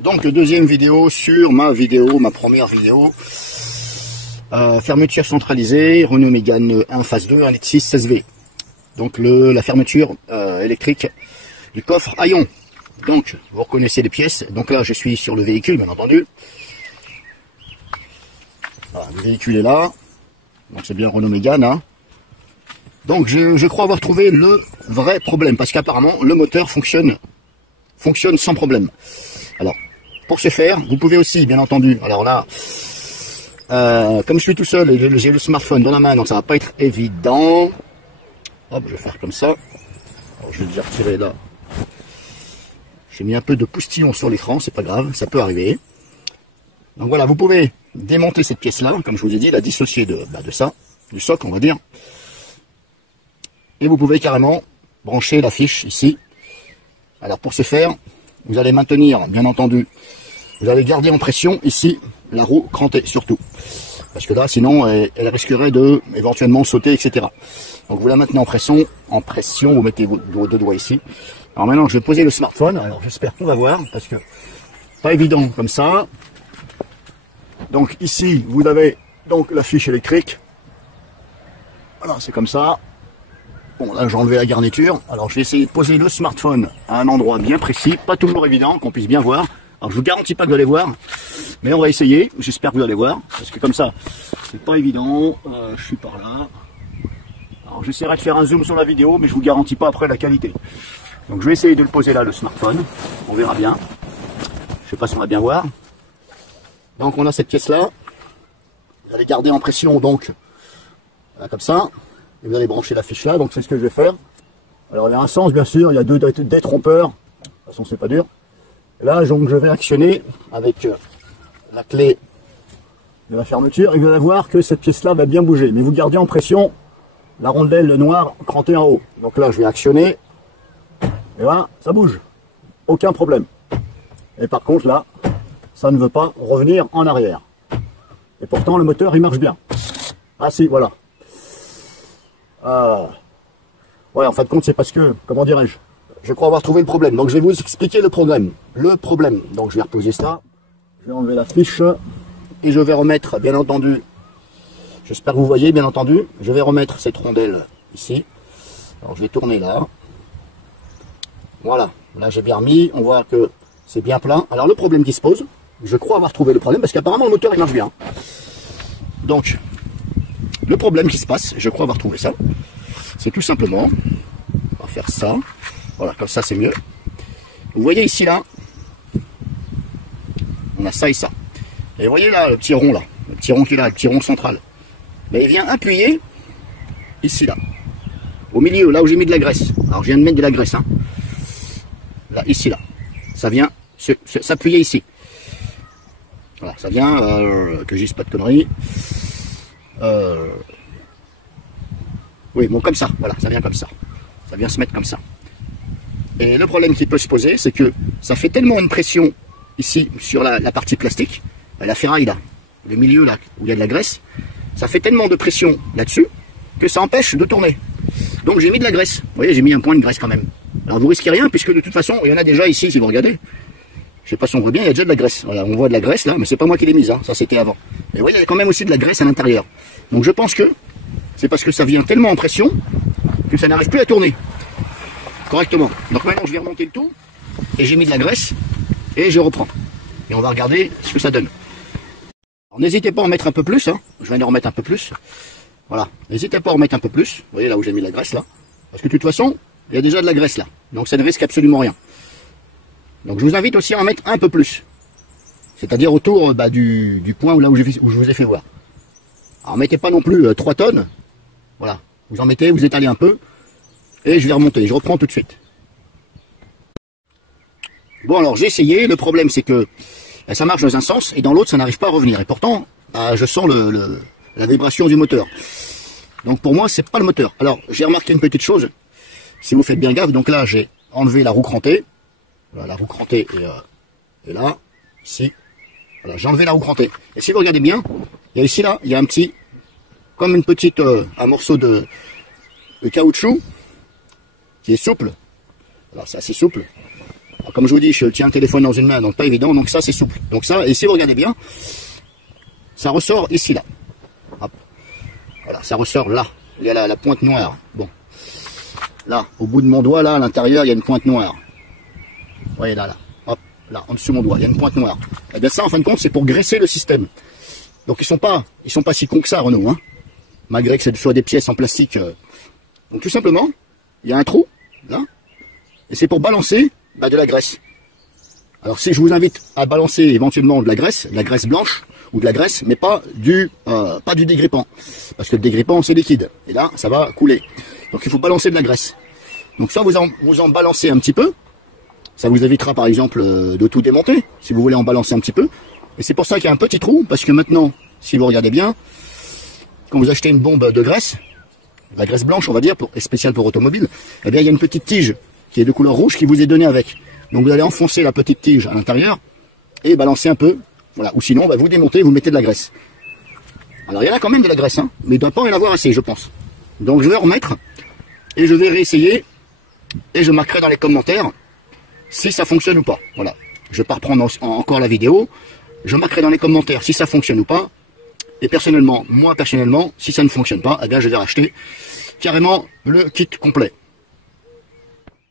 Donc deuxième vidéo sur ma première vidéo. Fermeture centralisée, Renault Mégane 1 phase 2, 1,6 litre 16V. Donc la fermeture électrique du coffre à ion. Donc vous reconnaissez les pièces. Donc là je suis sur le véhicule bien entendu. Voilà, le véhicule est là. Donc c'est bien Renault Mégane. Hein. Donc je crois avoir trouvé le vrai problème. Parce qu'apparemment le moteur fonctionne sans problème. Alors pour ce faire, vous pouvez aussi bien entendu. Alors là, comme je suis tout seul et j'ai le smartphone dans la main, donc ça va pas être évident. Hop, je vais faire comme ça. Alors, je vais déjà retirer là. J'ai mis un peu de poustillon sur l'écran, c'est pas grave, ça peut arriver. Donc voilà, vous pouvez démonter cette pièce-là, comme je vous ai dit, la dissocier de ça, du socle, on va dire. Et vous pouvez carrément brancher la fiche ici. Alors pour ce faire, vous allez maintenir, bien entendu, vous allez garder en pression ici la roue crantée surtout. Parce que là, sinon, elle risquerait de éventuellement sauter, etc. Donc vous la maintenez en pression, vous mettez vos deux doigts ici. Alors maintenant, je vais poser le smartphone. Alors j'espère qu'on va voir, parce que pas évident comme ça. Donc ici, vous avez donc la fiche électrique. Voilà, c'est comme ça. Bon, là j'ai enlevé la garniture. Alors je vais essayer de poser le smartphone à un endroit bien précis, pas toujours évident, qu'on puisse bien voir. Alors je vous garantis pas que vous allez voir, mais on va essayer. J'espère que vous allez voir, parce que comme ça, c'est pas évident. Je suis par là. Alors j'essaierai de faire un zoom sur la vidéo, mais je vous garantis pas après la qualité. Donc je vais essayer de le poser là, le smartphone. On verra bien. Je sais pas si on va bien voir. Donc on a cette pièce là. Vous allez garder en pression donc là, comme ça. Et vous allez brancher la fiche là. Donc c'est ce que je vais faire. Alors il y a un sens bien sûr. Il y a deux détrompeurs. De toute façon c'est pas dur. Et là donc je vais actionner avec la clé de la fermeture. Et vous allez voir que cette pièce là va bien bouger. Mais vous gardez en pression la rondelle noire crantée en haut. Donc là je vais actionner. Et voilà, ça bouge. Aucun problème. Et par contre là, ça ne veut pas revenir en arrière. Et pourtant le moteur il marche bien. Ah si, voilà. Ouais, en fin de compte c'est parce que, comment dirais-je, je crois avoir trouvé le problème. Donc je vais vous expliquer le problème. Donc je vais reposer ça. Je vais enlever la fiche. Et je vais remettre, bien entendu, j'espère que vous voyez, bien entendu, je vais remettre cette rondelle ici. Alors je vais tourner là. Voilà, là j'ai bien remis, on voit que c'est bien plein. Alors le problème qui se pose, je crois avoir trouvé le problème, parce qu'apparemment le moteur il marche bien. Donc, le problème qui se passe, je crois avoir trouvé ça, c'est tout simplement, on va faire ça, voilà, comme ça c'est mieux. Vous voyez ici là, on a ça et ça. Et vous voyez là, le petit rond qui est là, le petit rond central. Mais il vient appuyer, ici là, au milieu, là où j'ai mis de la graisse. Alors je viens de mettre de la graisse, hein. Là, ici, là. Ça vient s'appuyer ici. Voilà, ça vient, que je dise pas de conneries. Oui, bon, comme ça. Voilà, ça vient comme ça. Ça vient se mettre comme ça. Et le problème qui peut se poser, c'est que ça fait tellement de pression ici, sur la partie plastique, la ferraille là, le milieu là, où il y a de la graisse, ça fait tellement de pression là-dessus, que ça empêche de tourner. Donc j'ai mis de la graisse. Vous voyez, j'ai mis un point de graisse quand même. Alors vous risquez rien, puisque de toute façon, il y en a déjà ici, si vous regardez. Je sais pas si on voit bien, il y a déjà de la graisse. Voilà, on voit de la graisse là, mais c'est pas moi qui l'ai mise, hein. Ça c'était avant. Et vous voyez, il y a quand même aussi de la graisse à l'intérieur. Donc je pense que c'est parce que ça vient tellement en pression que ça n'arrive plus à tourner correctement. Donc maintenant je vais remonter le tout, et j'ai mis de la graisse, et je reprends. Et on va regarder ce que ça donne. Alors n'hésitez pas à en mettre un peu plus, hein. Je viens de remettre un peu plus. Voilà, n'hésitez pas à en mettre un peu plus. Vous voyez là où j'ai mis la graisse là. Parce que de toute façon, il y a déjà de la graisse là. Donc ça ne risque absolument rien. Donc je vous invite aussi à en mettre un peu plus. C'est-à-dire autour du point où je vous ai fait voir. Alors mettez pas non plus 3 tonnes. Voilà, vous en mettez, vous étalez un peu. Et je vais remonter, je reprends tout de suite. Bon alors j'ai essayé, le problème c'est que ça marche dans un sens et dans l'autre ça n'arrive pas à revenir. Et pourtant, je sens la vibration du moteur. Donc pour moi c'est pas le moteur. Alors j'ai remarqué une petite chose, si vous faites bien gaffe, donc là j'ai enlevé la roue crantée. Voilà, la roue crantée est là, ici. Voilà, j'ai enlevé la roue crantée. Et si vous regardez bien, il y a ici là, il y a un petit, comme une petite, un morceau de caoutchouc qui est souple. Alors c'est assez souple. Alors, comme je vous dis, je tiens le téléphone dans une main, donc pas évident, donc ça c'est souple. Donc ça, et si vous regardez bien, ça ressort ici, là. Hop. Voilà, ça ressort là. Il y a la pointe noire. Bon. Là, au bout de mon doigt, là, à l'intérieur, il y a une pointe noire. Vous voyez là, là. Hop, là, en dessous de mon doigt, il y a une pointe noire. Et bien ça, en fin de compte, c'est pour graisser le système. Donc ils sont pas si cons que ça, Renault, hein. Malgré que ce soit des pièces en plastique. Donc tout simplement, il y a un trou, là. Et c'est pour balancer de la graisse. Alors si je vous invite à balancer éventuellement de la graisse blanche, ou de la graisse, mais pas du dégrippant. Parce que le dégrippant, c'est liquide. Et là, ça va couler. Donc il faut balancer de la graisse. Donc ça, vous en balancez un petit peu. Ça vous évitera par exemple de tout démonter, si vous voulez en balancer un petit peu. Et c'est pour ça qu'il y a un petit trou, parce que maintenant, si vous regardez bien, quand vous achetez une bombe de graisse, la graisse blanche on va dire, spéciale pour automobile, eh bien il y a une petite tige qui est de couleur rouge qui vous est donnée avec. Donc vous allez enfoncer la petite tige à l'intérieur et balancer un peu, voilà. Ou sinon vous démontez, vous mettez de la graisse. Alors il y en a quand même de la graisse, hein, mais il ne doit pas en avoir assez, je pense. Donc je vais remettre et je vais réessayer et je marquerai dans les commentaires si ça fonctionne ou pas. Voilà. Je vais pas reprendre encore la vidéo. Je marquerai dans les commentaires si ça fonctionne ou pas. Et personnellement, moi personnellement, si ça ne fonctionne pas, eh bien je vais racheter carrément le kit complet.